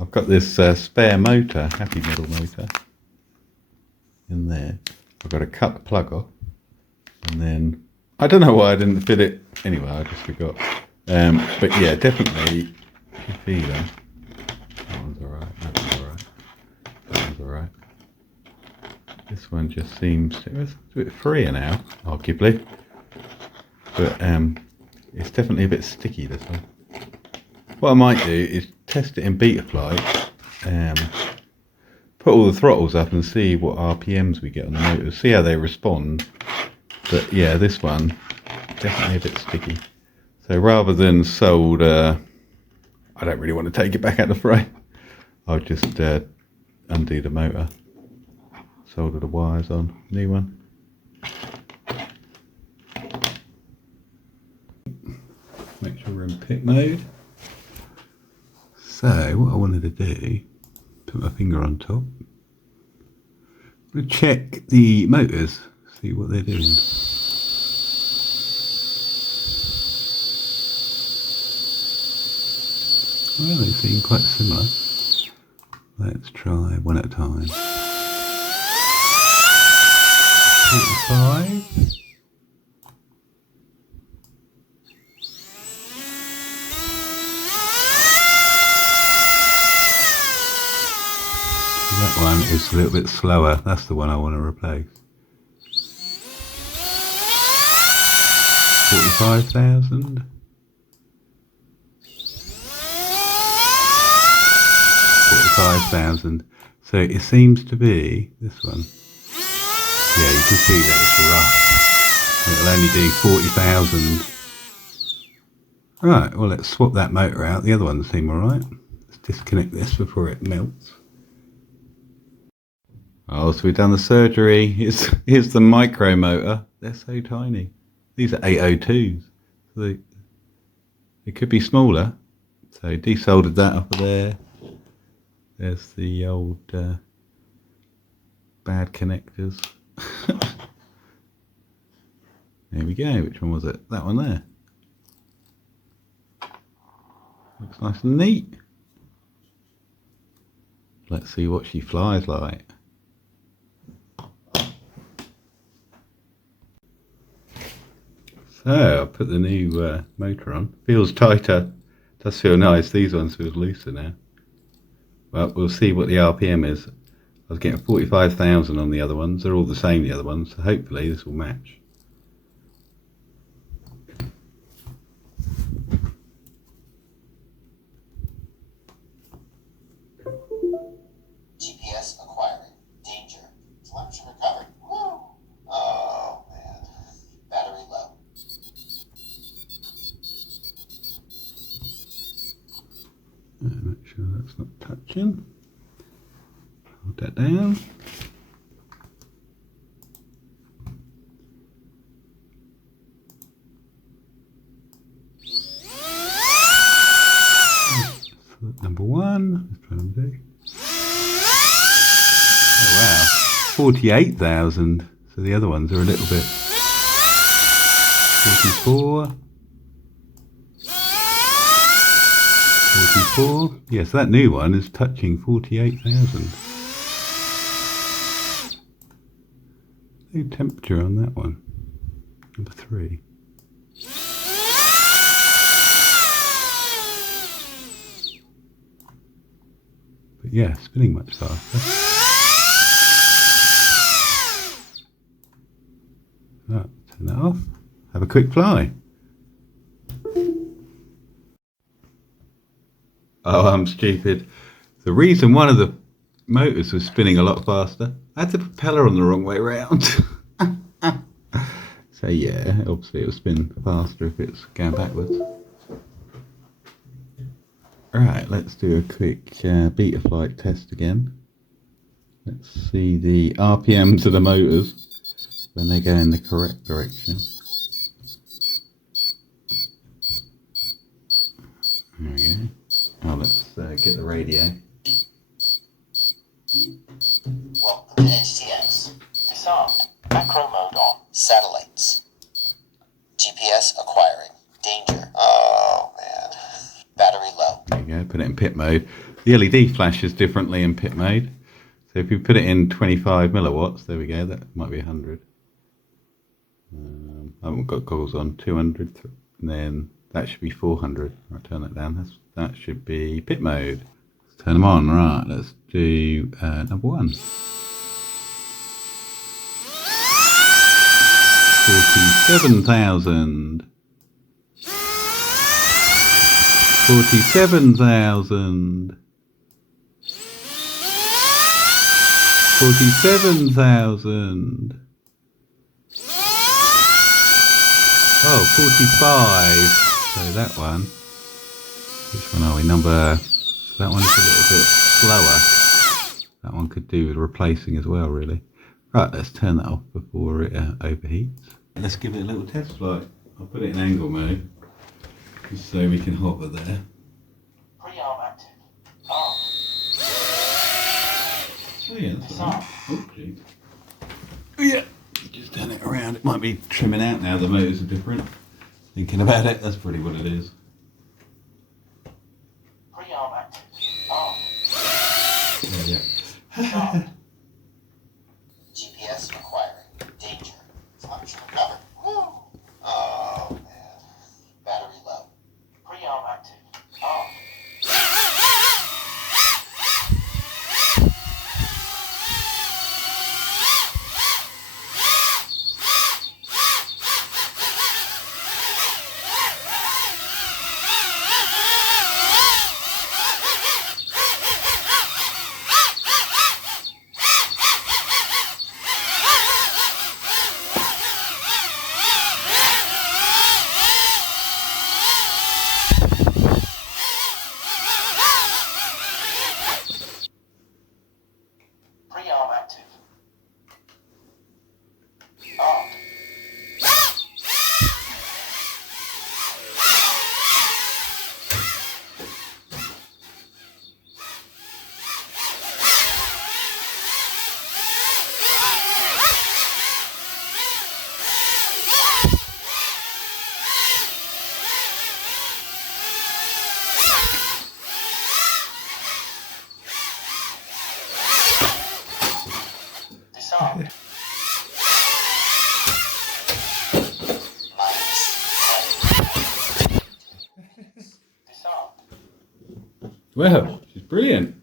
I've got this spare motor, happymodel motor, in there. I've got to cut the plug off, and then I don't know why I didn't fit it. Anyway, I just forgot. But yeah, definitely feel them. That one's alright. That one's alright. That one's alright. This one just seems it's a bit freer now, arguably, but it's definitely a bit sticky. This one. What I might do is test it in Betaflight, put all the throttles up and see what RPMs we get on the motors, see how they respond. But yeah, this one, definitely a bit sticky. So rather than solder, I don't really want to take it back out the frame. I'll just undo the motor, solder the wires on, new one. Make sure we're in pit mode. So what I wanted to do, put my finger on top, I'm going to check the motors, see what they're doing. Well, they seem quite similar. Let's try one at a time. 45. That one is a little bit slower. That's the one I want to replace. 45,000. 45,000. So it seems to be this one. Yeah, you can see that it's rough. It'll only do 40,000. Right, well let's swap that motor out. The other ones seem alright. Let's disconnect this before it melts. Oh, so we've done the surgery. Here's the micro motor. They're so tiny. These are 802s. So they could be smaller. So desoldered that up there. There's the old bad connectors. There we go. Which one was it? That one there. Looks nice and neat. Let's see what she flies like. So I put the new motor on. Feels tighter. Does feel nice. These ones feel looser now. Well, we'll see what the RPM is. I was getting 45,000 on the other ones. They're all the same, the other ones. So hopefully this will match. GPS acquiring. Danger. Telemetry recovered. Woo! Oh, man. Battery low. Make sure that's not touching. Hold that down. Number one. Let's try number two. Oh wow, 48,000. So the other ones are a little bit. 44. 44. Yes, that new one is touching 48,000. No temperature on that one. Number 3. But yeah, spinning much faster. Right, turn that off. Have a quick fly. Oh, I'm stupid. The reason one of the motors was spinning a lot faster, I had the propeller on the wrong way around. So yeah, obviously it'll spin faster if it's going backwards. Alright, let's do a quick Betaflight test again. Let's see the RPMs of the motors when they go in the correct direction. There we go. Now let's get the radio. Welcome to HTX. Disarmed. Macro mode on. Satellites. GPS acquiring. Danger. Oh, man. Battery low. There you go, put it in pit mode. The LED flashes differently in pit mode. So if you put it in 25 milliwatts, there we go, that might be 100. I haven't got goggles on, 200, and then that should be 400. I'll turn that down, that should be pit mode. Let's turn them on, right, let's do number 1. 47,000. 47,000. 47,000. Oh, 45. So that one. Which one are we? Number. So that one's a little bit slower. That one could do with replacing as well, really. Right, let's turn that off before it overheats. Let's give it a little test flight. I'll put it in angle mode, just so we can hover there. Pre-arm active. Arm. Oh yeah, that's all right. Oh, geez. Yeah, just turn it around. It might be trimming out now, the motors are different. Thinking about it, that's probably what it is. Pre-arm active. Arm. Yeah. Start. GPS requiring. Danger. Function recovered. Woo! Oh man. Battery low. Pre-arm active. Arm. Pre-arm active. Armed. Disarmed. Disarmed. Well, she's brilliant.